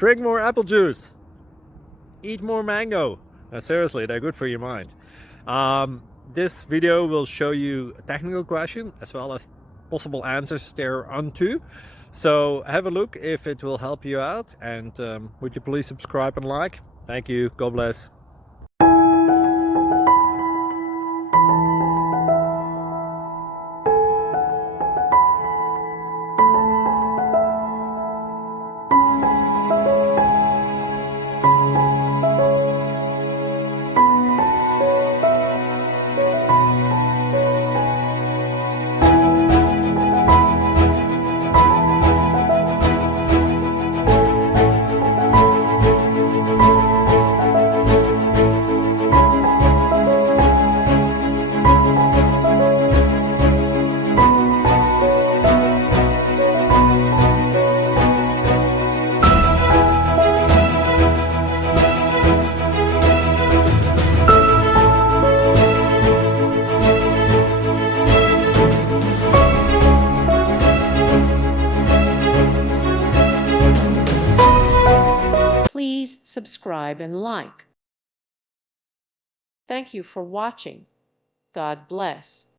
Drink more apple juice. Eat more mango. Seriously, they're good for your mind. This video will show you a technical question as well as possible answers thereunto. So have a look if it will help you out, and would you please subscribe and like? Thank you. God bless. Please subscribe and like. Thank you for watching. God bless.